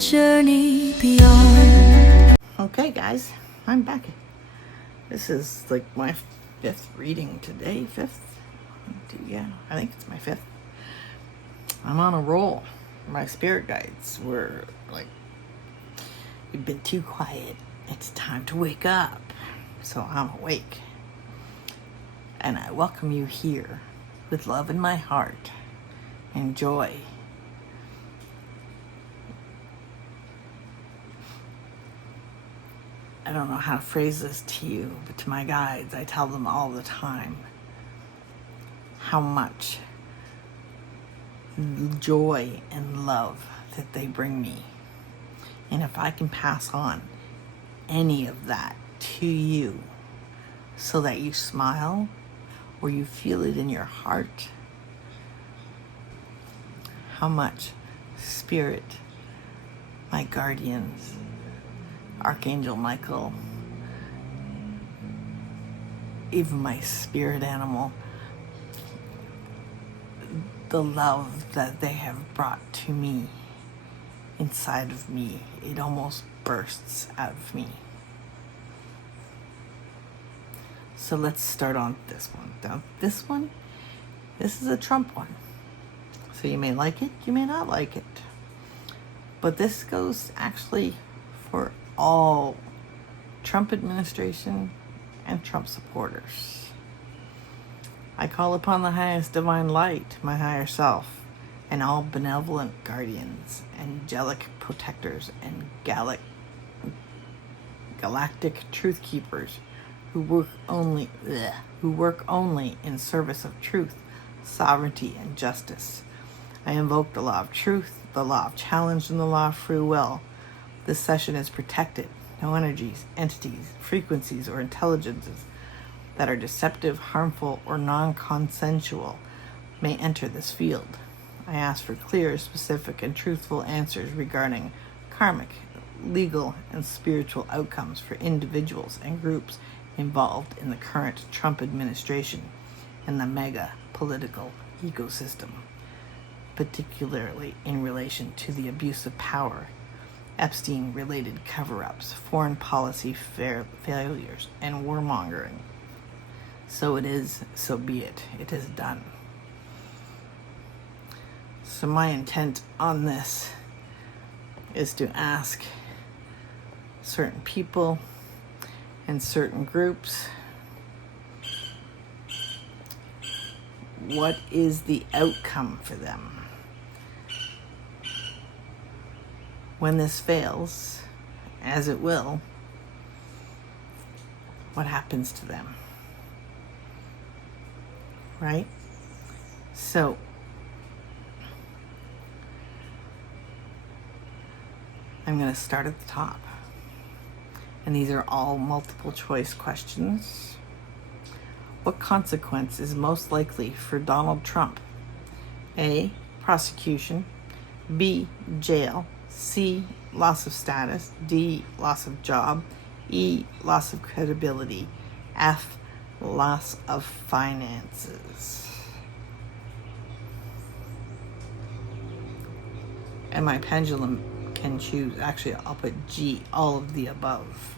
journey beyond. Okay, guys, I'm back. This is like my fifth reading today. Yeah, I think it's my fifth. I'm on a roll. My spirit guides were like, you've been too quiet. It's time to wake up. So I'm awake. And I welcome you here with love in my heart and joy. I don't know how to phrase this to you, but to my guides, I tell them all the time how much joy and love that they bring me. And if I can pass on any of that to you so that you smile or you feel it in your heart, how much Spirit, my guardians, Archangel Michael, even my spirit animal, the love that they have brought to me inside of me, it almost bursts out of me. So let's start on this one. Now, this is a Trump one. So you may like it, you may not like it. But this goes actually for all Trump administration and Trump supporters. I call upon the highest divine light, my higher self, and all benevolent guardians, angelic protectors, and galactic truth keepers who work only in service of truth, sovereignty, and justice. I invoke the law of truth, the law of challenge, and the law of free will. This session is protected. No energies, entities, frequencies, or intelligences that are deceptive, harmful, or non-consensual may enter this field. I ask for clear, specific, and truthful answers regarding karmic, legal, and spiritual outcomes for individuals and groups involved in the current Trump administration and the MAGA political ecosystem, particularly in relation to the abuse of power, Epstein-related cover-ups, foreign policy failures, and warmongering. So it is, so be it. It is done. So my intent on this is to ask certain people and certain groups, what is the outcome for them? When this fails, as it will, what happens to them? Right? So, I'm going to start at the top. And these are all multiple choice questions. What consequence is most likely for Donald Trump? A, prosecution. B, jail. C, loss of status. D, loss of job. E, loss of credibility. F, loss of finances. And my pendulum can choose, actually I'll put G, all of the above.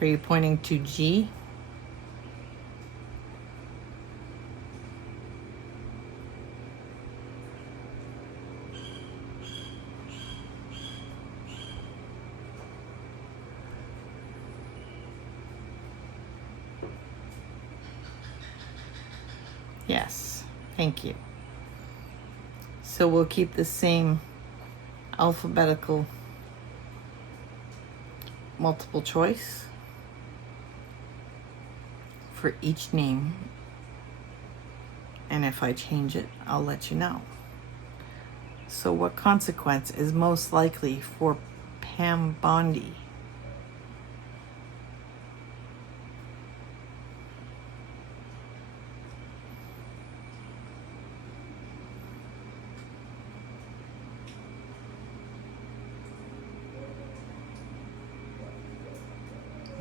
Are you pointing to G? Yes, thank you. So we'll keep the same alphabetical multiple choice for each name And if I change it, I'll let you know. So what consequence is most likely for Pam Bondi?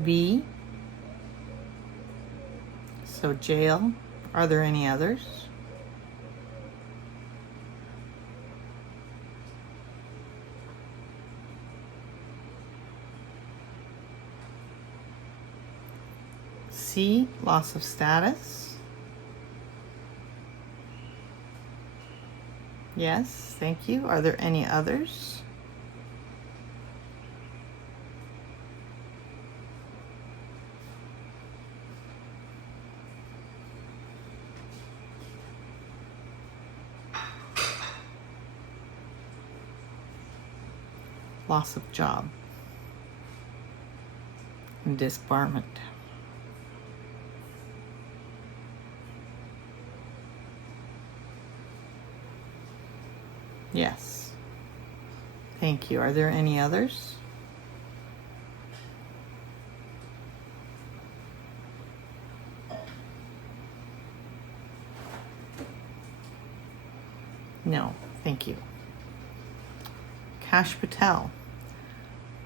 B. So jail. Are there any others? C. Loss of status. Yes, thank you. Are there any others? Loss of job and disbarment. Yes. Thank you. Are there any others? No. Thank you. Kash Patel.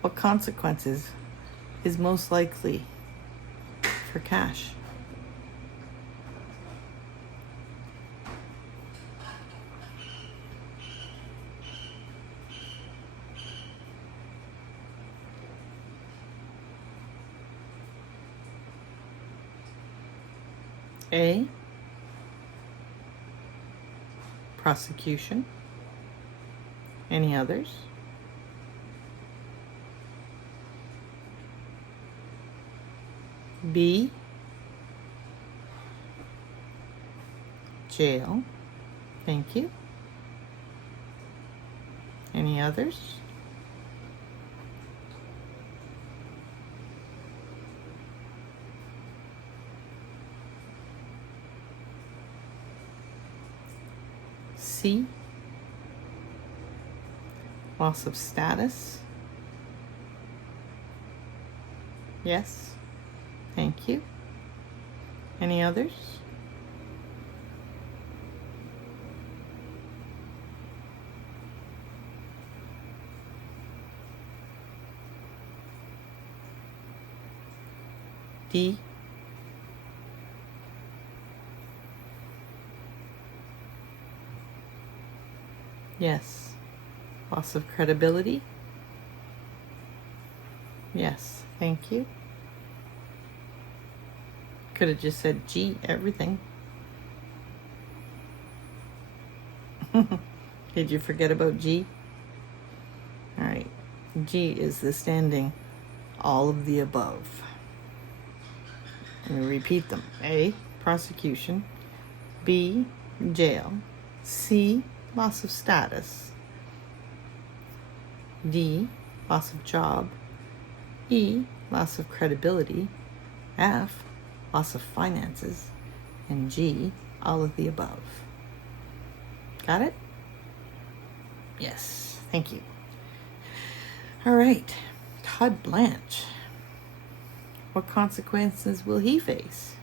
What consequences is most likely for Kash? A. Prosecution. Any others? B. Jail. Thank you. Any others? C. Loss of status. Yes. Thank you. Any others? D. Yes. Loss of credibility. Yes. Thank you. Could have just said G, everything. Did you forget about G? All right. G is the standing all of the above. Let me repeat them. A, prosecution. B, jail. C, loss of status. D, loss of job. E, loss of credibility. F, loss of finances. And G, all of the above. Got it? Yes, thank you. All right, Todd Blanche. What consequences will he face?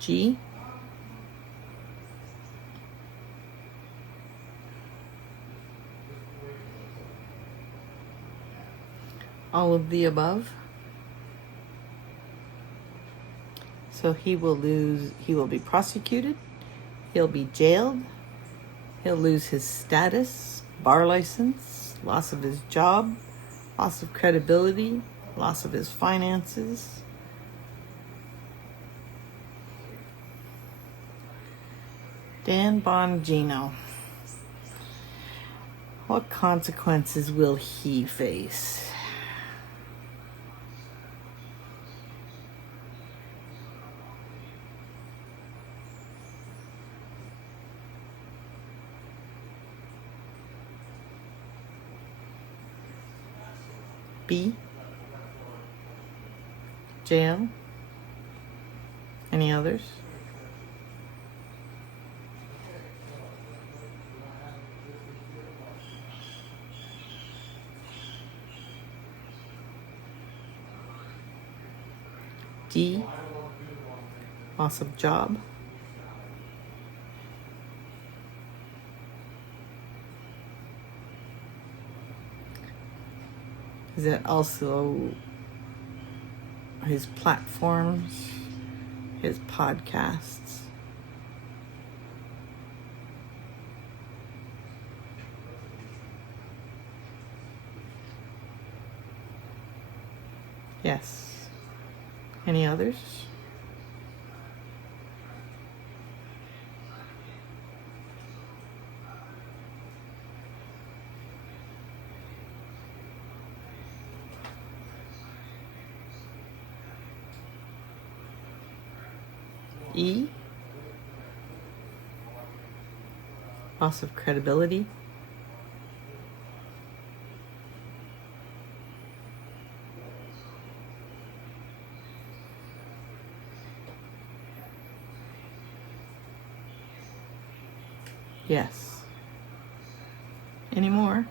G. All of the above. So he will be prosecuted, he'll be jailed, he'll lose his status, bar license, loss of his job, loss of credibility, loss of his finances. Dan Bongino. What consequences will he face? B, jail. Any others? D, loss of job. Is that also his platforms, his podcasts? Yes. Any others? E, loss of credibility. Yes. Any more?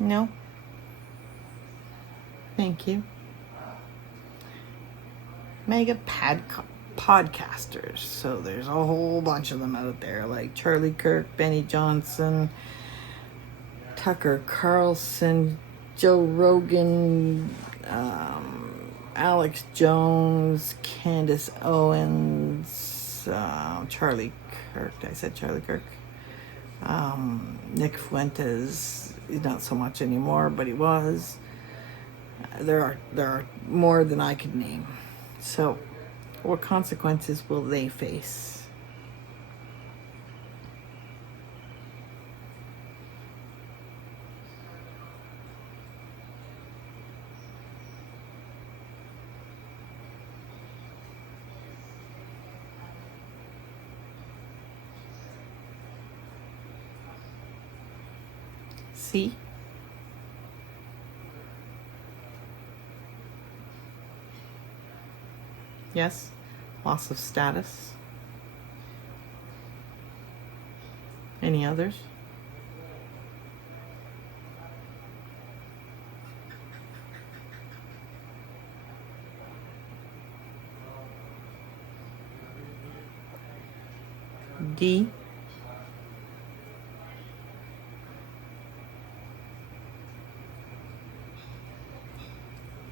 No? Thank you. MAGA podcasters. So there's a whole bunch of them out there, like Charlie Kirk, Benny Johnson, Tucker Carlson, Joe Rogan, Alex Jones, Candace Owens, Charlie Kirk. I said Charlie Kirk. Nick Fuentes, not so much anymore, but he was. There are more than I could name. So, what consequences will they face? C, yes, loss of status. Any others? D,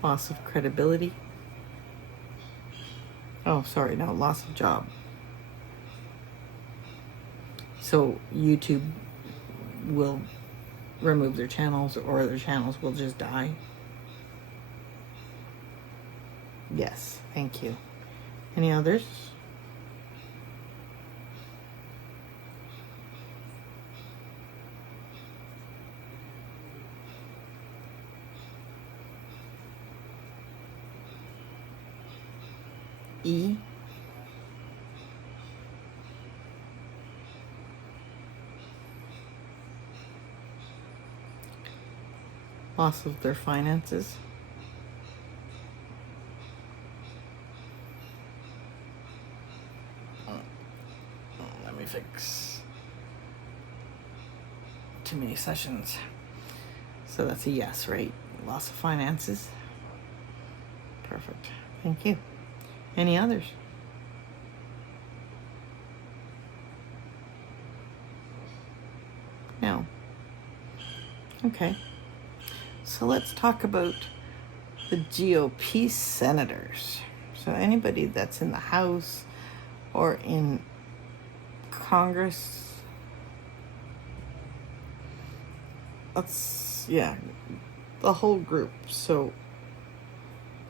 loss of credibility. Oh, sorry, no, loss of job. So YouTube will remove their channels, or their channels will just die. Yes, thank you. Any others? E, loss of their finances. Let me fix too many sessions. So that's a yes, right? Loss of finances. Perfect. Thank you. Any others? No. Okay. So let's talk about the GOP senators. So anybody that's in the House or in Congress, the whole group. So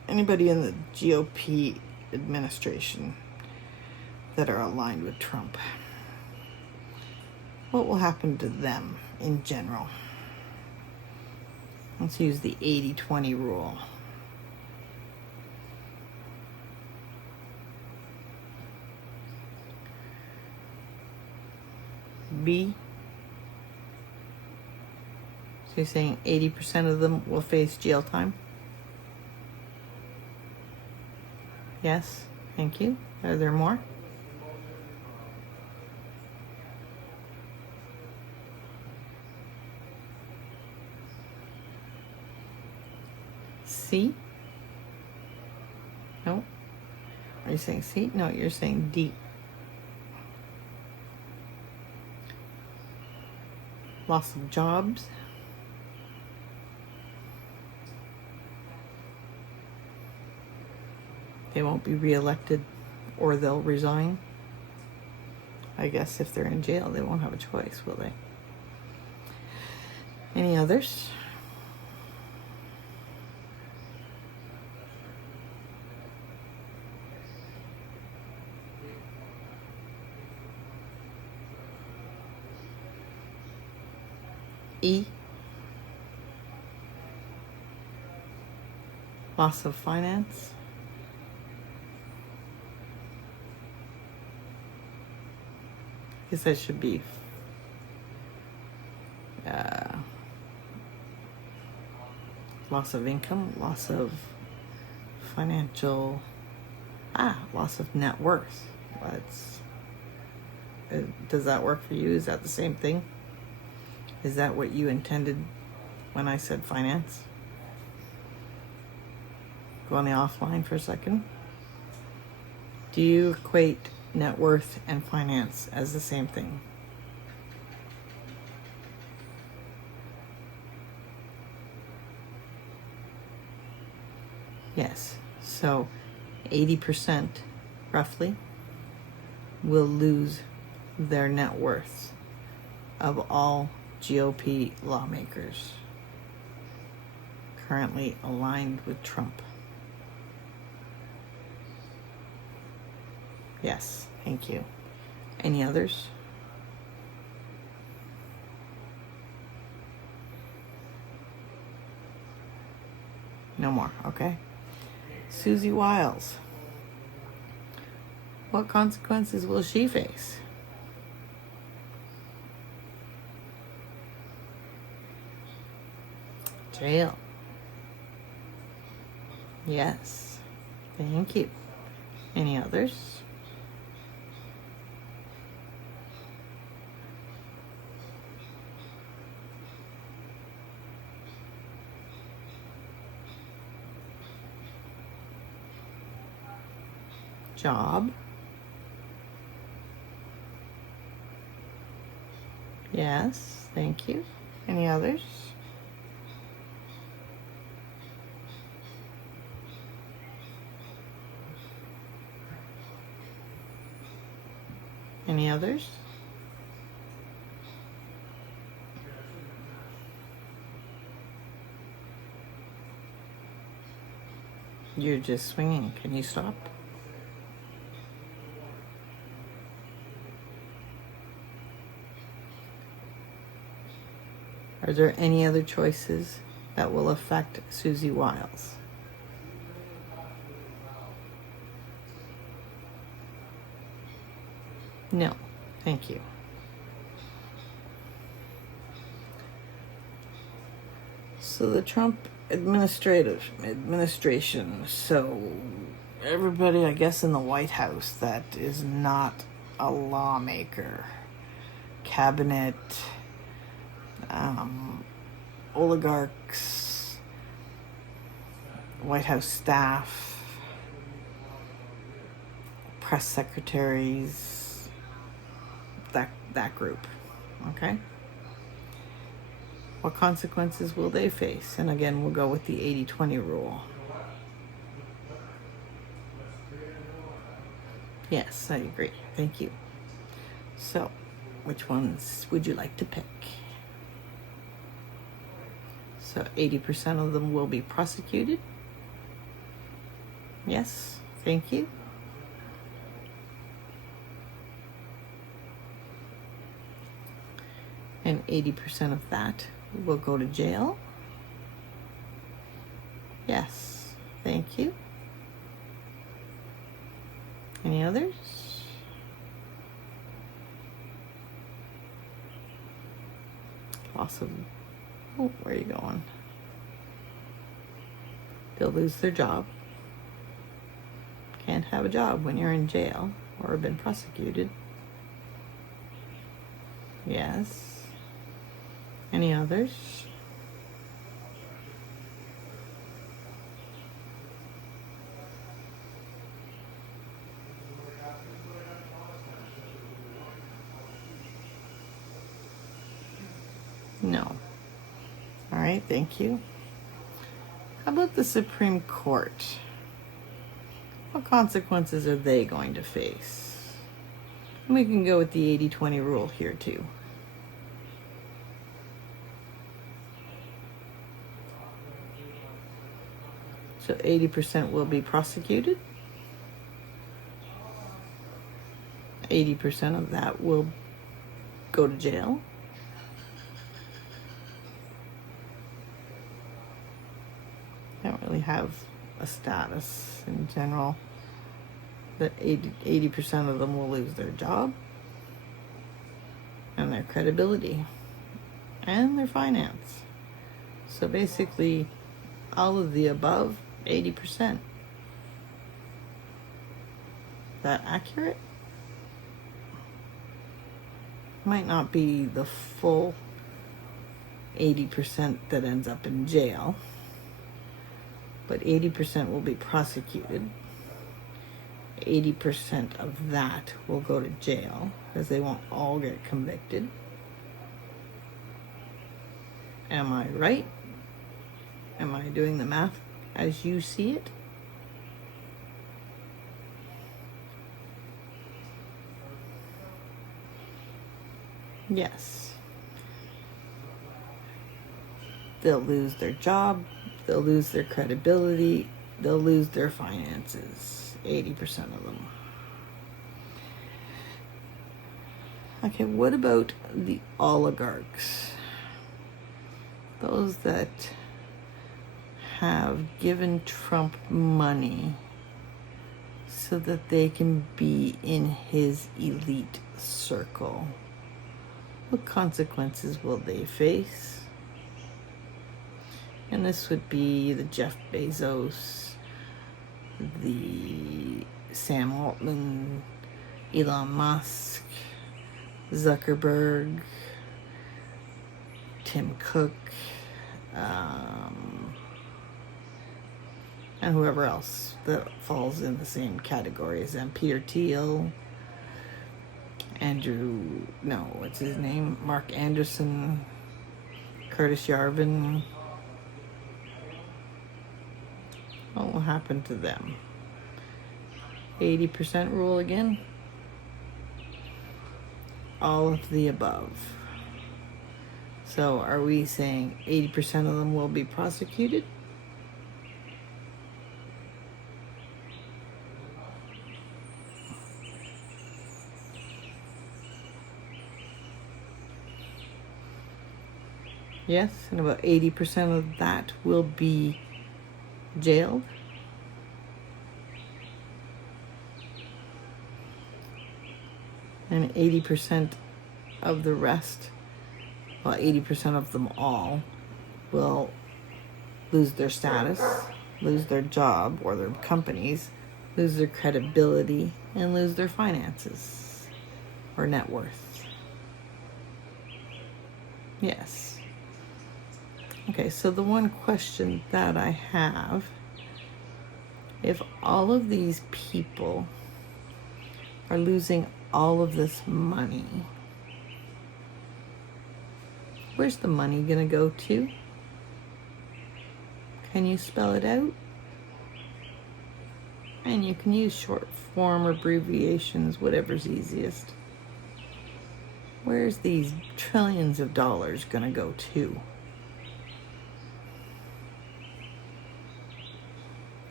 anybody in the GOP administration that are aligned with Trump, what will happen to them in general? Let's use the 80-20 rule. B. So you're saying 80% of them will face jail time? Yes, thank you. Are there more? C? No. Are you saying C? No, you're saying D. Loss of jobs. They won't be reelected, or they'll resign. I guess if they're in jail, they won't have a choice, will they? Any others? E. Loss of finance. I guess that should be loss of income, loss of financial, loss of net worth. Does that work for you? Is that the same thing? Is that what you intended when I said finance? Go on the offline for a second. Do you equate net worth and finance as the same thing? Yes. So 80% roughly will lose their net worth of all GOP lawmakers currently aligned with Trump. Yes, thank you. Any others? No more, okay. Susie Wiles. What consequences will she face? Jail. Yes. Thank you. Any others? Job. Yes, thank you. Any others? Any others? You're just swinging. Can you stop? Are there any other choices that will affect Susie Wiles? No, thank you. So the Trump administration, so everybody, I guess, in the White House that is not a lawmaker, cabinet, oligarchs, White House staff, press secretaries, that group, okay? What consequences will they face? And again, we'll go with the 80-20 rule. Yes, I agree. Thank you. So, which ones would you like to pick? So 80% of them will be prosecuted. Yes, thank you. And 80% of that will go to jail. Yes, thank you. Any others? possible. Oh, where are you going? They'll lose their job. Can't have a job when you're in jail or have been prosecuted. Yes. Any others? No. All right, thank you. How about the Supreme Court? What consequences are they going to face? And we can go with the 80-20 rule here too. So 80% will be prosecuted. 80% of that will go to jail. They don't really have a status in general. That 80% of them will lose their job and their credibility and their finance. So basically, all of the above, 80%. That accurate? Might not be the full 80% that ends up in jail, but 80% will be prosecuted. 80% of that will go to jail because they won't all get convicted. Am I right? Am I doing the math as you see it? Yes. They'll lose their job, they'll lose their credibility, they'll lose their finances. 80% of them. Okay, what about the oligarchs? Those that have given Trump money so that they can be in his elite circle. What consequences will they face? And this would be the Jeff Bezos, the Sam Altman, Elon Musk, Zuckerberg, Tim Cook, and whoever else that falls in the same category as them. Peter Thiel, what's his name? Mark Anderson, Curtis Yarvin. What will happen to them? 80% rule again? All of the above. So are we saying 80% of them will be prosecuted? Yes, and about 80% of that will be jailed. And 80% of the rest, well, 80% of them all, will lose their status, lose their job or their companies, lose their credibility, and lose their finances or net worth. Yes. Okay, so the one question that I have, if all of these people are losing all of this money, where's the money gonna go to? Can you spell it out? And you can use short form abbreviations, whatever's easiest. Where's these trillions of dollars gonna go to?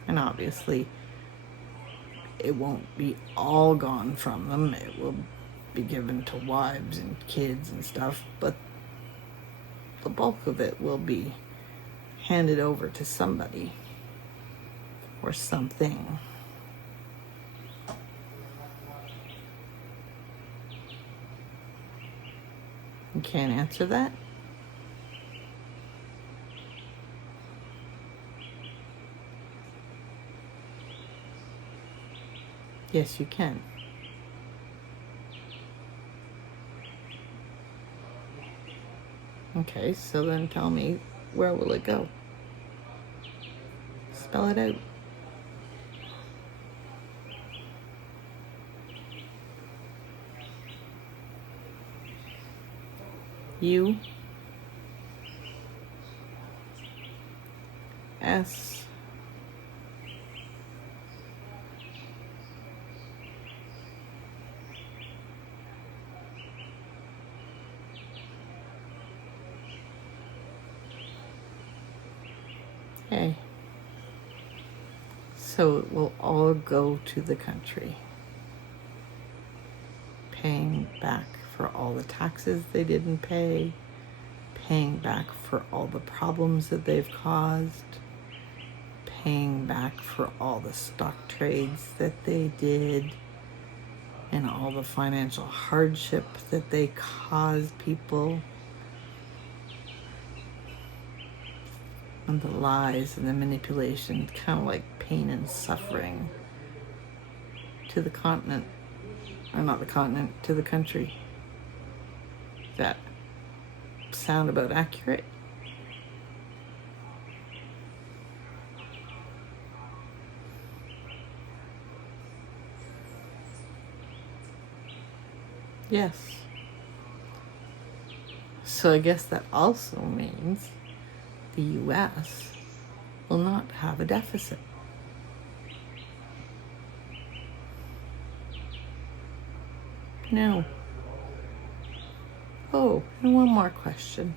And obviously, it won't be all gone from them. It will be given to wives and kids and stuff, but the bulk of it will be handed over to somebody or something. You can't answer that? Yes, you can. Okay, so then tell me, where will it go? Spell it out. U S A. So it will all go to the country, paying back for all the taxes they didn't pay, paying back for all the problems that they've caused, paying back for all the stock trades that they did, and all the financial hardship that they caused people, and the lies and the manipulation, kind of like pain and suffering to the continent, or not the continent, to the country. That sound about accurate? Yes. So I guess that also means the US will not have a deficit. No. Oh, and one more question.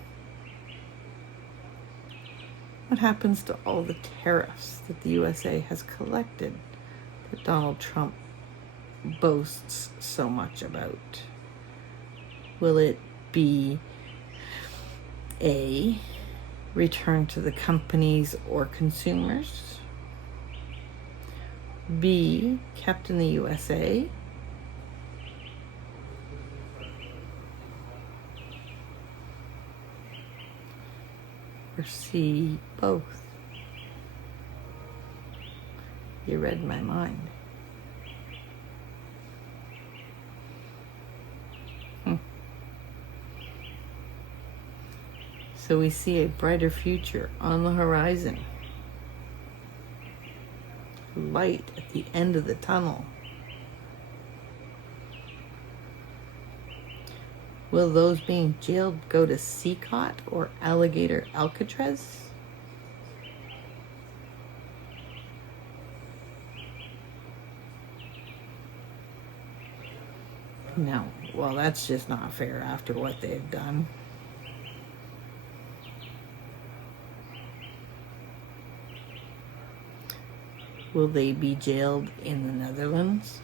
What happens to all the tariffs that the USA has collected that Donald Trump boasts so much about? Will it be A, returned to the companies or consumers? B, kept in the USA? Or C, both? You read my mind. So we see a brighter future on the horizon. Light at the end of the tunnel. Will those being jailed go to Seacot or Alligator Alcatraz? No. Well, that's just not fair after what they've done. Will they be jailed in the Netherlands?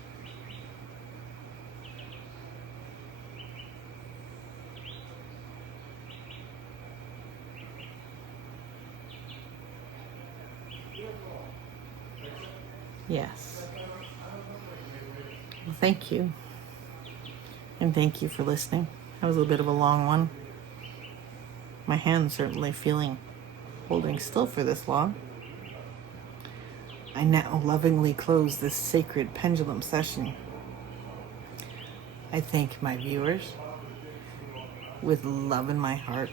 Yes. Well, thank you. And thank you for listening. That was a little bit of a long one. My hand's certainly feeling holding still for this long. I now lovingly close this sacred pendulum session. I thank my viewers with love in my heart,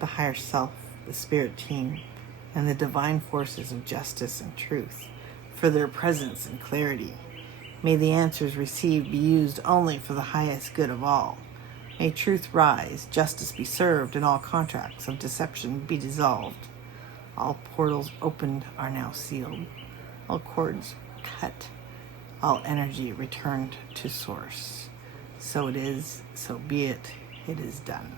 the higher self, the spirit team, and the divine forces of justice and truth for their presence and clarity. May the answers received be used only for the highest good of all. May truth rise, justice be served, and all contracts of deception be dissolved. All portals opened are now sealed. All cords cut. All energy returned to source. So it is, so be it, it is done.